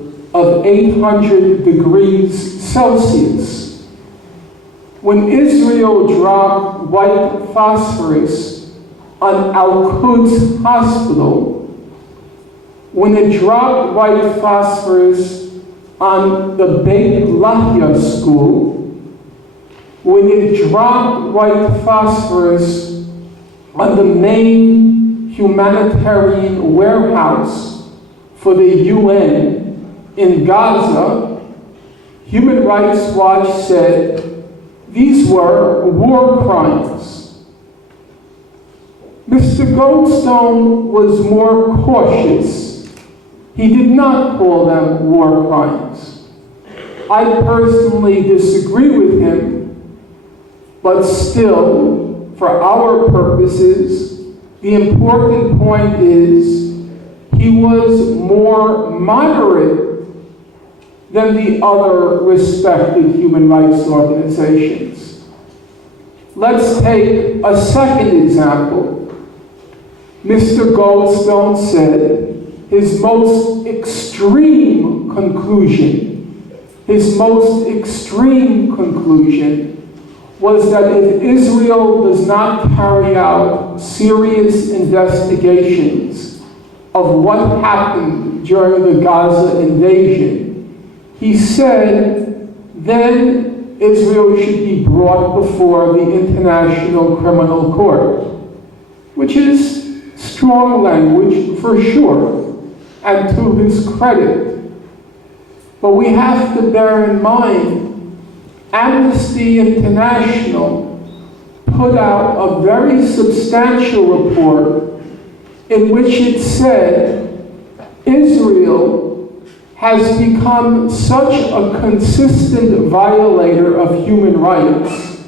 of 800 degrees Celsius. When Israel dropped white phosphorus on Al-Quds Hospital, when it dropped white phosphorus on the Beit Lahya school, when it dropped white phosphorus on the main humanitarian warehouse for the UN in Gaza, Human Rights Watch said these were war crimes. Mr. Goldstone was more cautious. He did not call them war crimes. I personally disagree with him, but still, for our purposes, the important point is he was more moderate than the other respected human rights organizations. Let's take a second example. Mr. Goldstone said his most extreme conclusion was that if Israel does not carry out serious investigations of what happened during the Gaza invasion, he said then Israel should be brought before the International Criminal Court, which is strong language for sure, and to his credit. But we have to bear in mind Amnesty International put out a very substantial report in which it said Israel has become such a consistent violator of human rights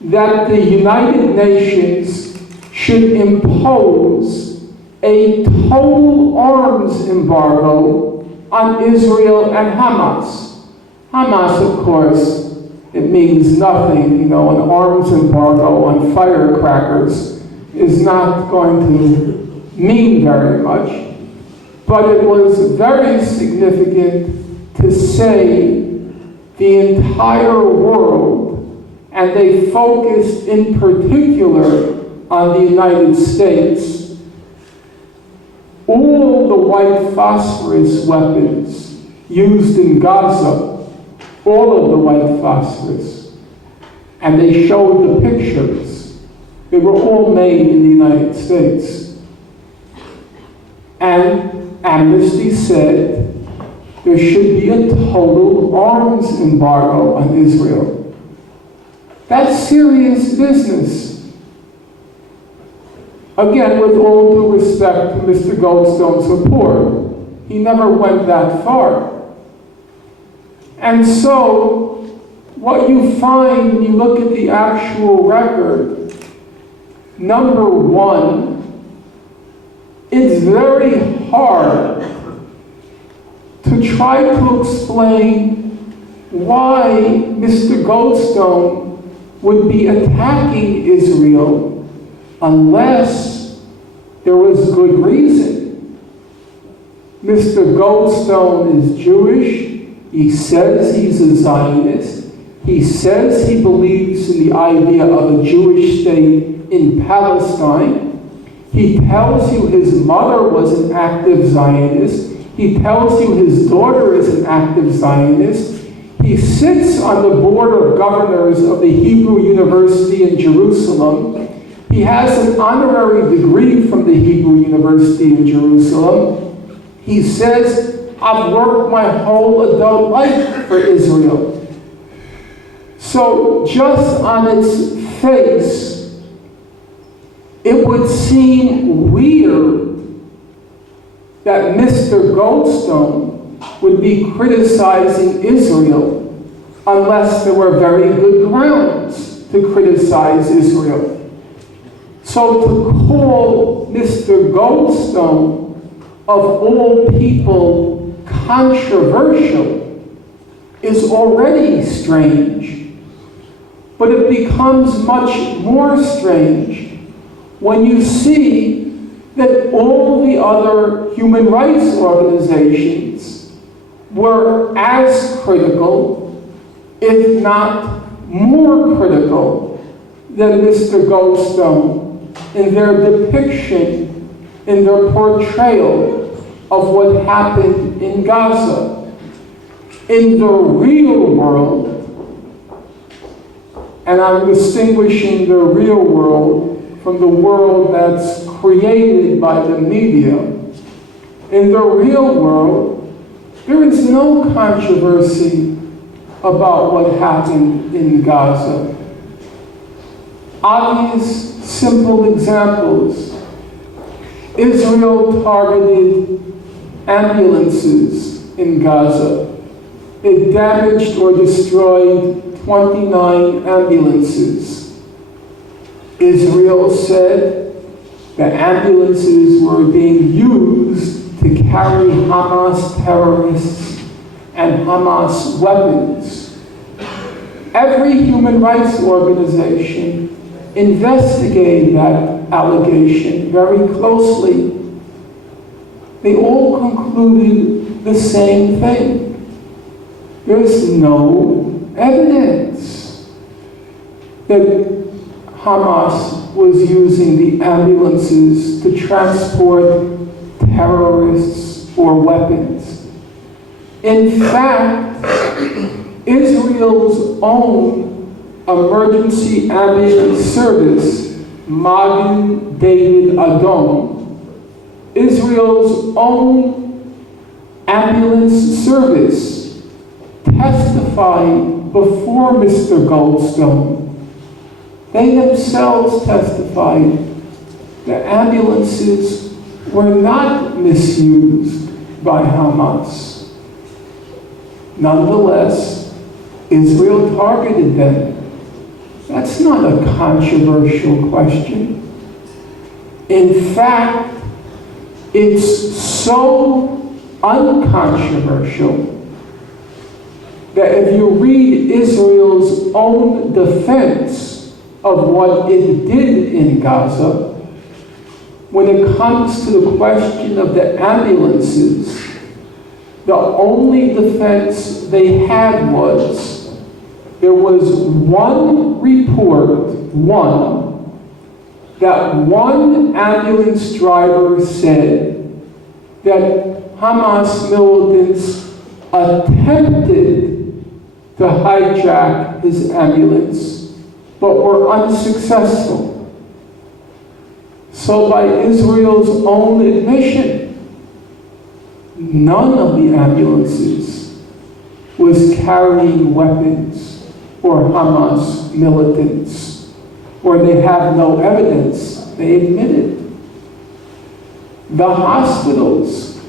that the United Nations should impose a total arms embargo on Israel and Hamas. Hamas, of course, it means nothing. An arms embargo on firecrackers is not going to mean very much. But it was very significant to say the entire world, and they focused in particular on the United States, all the white phosphorus weapons used in Gaza, all of the white phosphorus, and they showed the pictures. They were all made in the United States. And Amnesty said there should be a total arms embargo on Israel. That's serious business. Again, with all due respect to Mr. Goldstone's report, he never went that far. And so, what you find when you look at the actual record, number one, it's very hard to try to explain why Mr. Goldstone would be attacking Israel unless there was good reason. Mr. Goldstone is Jewish. He says he's a Zionist. He says he believes in the idea of a Jewish state in Palestine. He tells you his mother was an active Zionist. He tells you his daughter is an active Zionist. He sits on the board of governors of the Hebrew University in Jerusalem. He has an honorary degree from the Hebrew University in Jerusalem. He says, I've worked my whole adult life for Israel. So just on its face, it would seem weird that Mr. Goldstone would be criticizing Israel unless there were very good grounds to criticize Israel. So to call Mr. Goldstone, of all people, controversial is already strange. But it becomes much more strange when you see that all the other human rights organizations were as critical, if not more critical, than Mr. Goldstone in their depiction, in their portrayal of what happened in Gaza. In the real world, and I'm distinguishing the real world from the world that's created by the media, in the real world, there is no controversy about what happened in Gaza. Obvious, simple examples. Israel targeted ambulances in Gaza. It damaged or destroyed 29 ambulances. Israel said that ambulances were being used to carry Hamas terrorists and Hamas weapons. Every human rights organization investigated that allegation very closely. They all concluded the same thing. There's no evidence that Hamas was using the ambulances to transport terrorists or weapons. In fact, Israel's own emergency ambulance service, Magen David Adom, Israel's own ambulance service, testified before Mr. Goldstone. They themselves testified that ambulances were not misused by Hamas. Nonetheless, Israel targeted them. That's not a controversial question. In fact, it's so uncontroversial that if you read Israel's own defense of what it did in Gaza, when it comes to the question of the ambulances, the only defense they had was there was one report, that one ambulance driver said that Hamas militants attempted to hijack his ambulance, but were unsuccessful. So by Israel's own admission, none of the ambulances was carrying weapons or Hamas militants, or they have no evidence, they admit it. The hospitals,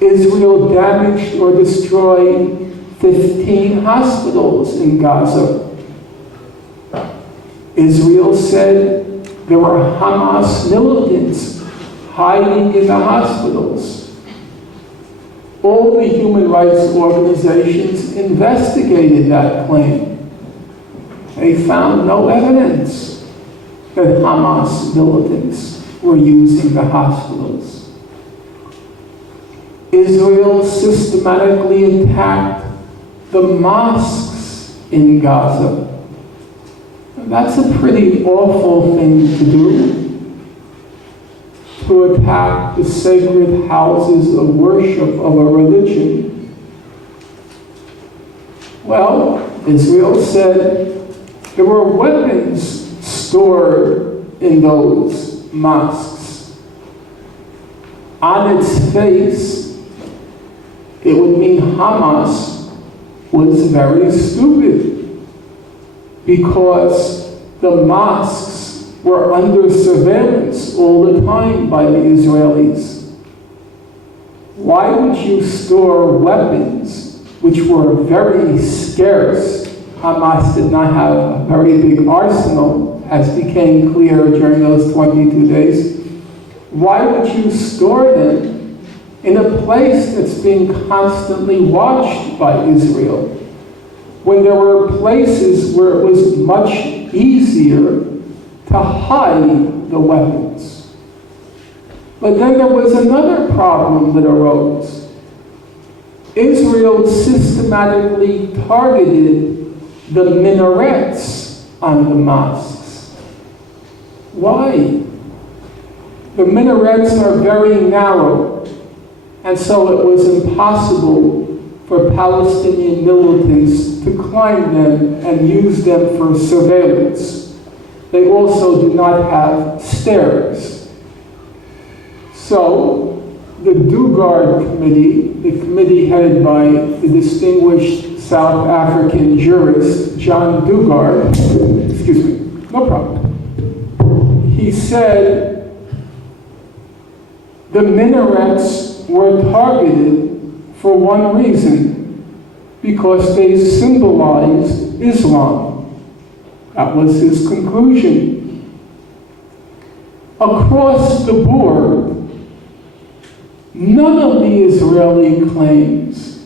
Israel damaged or destroyed 15 hospitals in Gaza. Israel said there were Hamas militants hiding in the hospitals. All the human rights organizations investigated that claim. They found no evidence that Hamas militants were using the hospitals. Israel systematically attacked the mosques in Gaza. That's a pretty awful thing to do, to attack the sacred houses of worship of a religion. Well, Israel said there were weapons stored in those mosques. On its face, it would mean Hamas was very stupid, because the mosques were under surveillance all the time by the Israelis. Why would you store weapons which were very scarce? Hamas did not have a very big arsenal, as became clear during those 22 days. Why would you store them in a place that's being constantly watched by Israel, when there were places where it was much easier to hide the weapons? But then there was another problem that arose. Israel systematically targeted the minarets on the mosques. Why? The minarets are very narrow, and so it was impossible for Palestinian militants to climb them and use them for surveillance. They also do not have stairs. So, the Dugard Committee, the committee headed by the distinguished South African jurist, John Dugard, excuse me, no problem. He said the minarets were targeted for one reason, because they symbolized Islam. That was his conclusion. Across the board, none of the Israeli claims